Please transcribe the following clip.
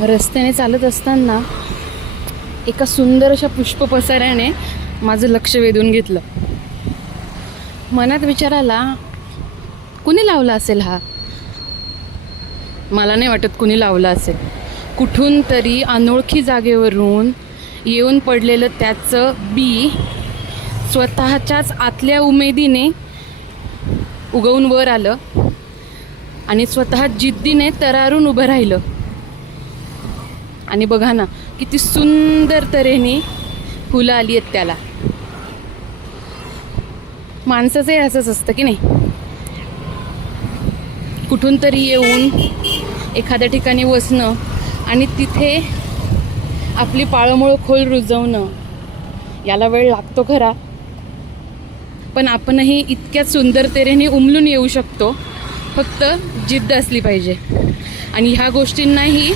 रस्त्याने चालत असताना एका सुंदर अशा पुष्प पसाऱ्याने माझं लक्ष वेधून घेतलं. मनात विचार आला, कुणी लावला असेल हा? मला नाही वाटत कुणी लावला असेल. कुठून तरी अनोळखी जागेवरून येऊन पडलेलं त्याचं बी स्वतःच्याच आतल्या उमेदीने उगवून वर आलं आणि स्वतः जिद्दीने तरारून उभं राहिलं. आणि बघा ना, किती सुंदर तऱ्हेने फुलं आली आहेत त्याला. माणसाचंही असंच असतं की नाही, कुठून तरी येऊन एखाद्या ठिकाणी बसणं आणि तिथे आपली पाळंमुळं खोल रुजवणं, याला वेळ लागतो खरा, पण आपणही इतक्याच सुंदर तऱ्हेने उमलून येऊ शकतो. फक्त जिद्द असली पाहिजे. आणि ह्या गोष्टींनाही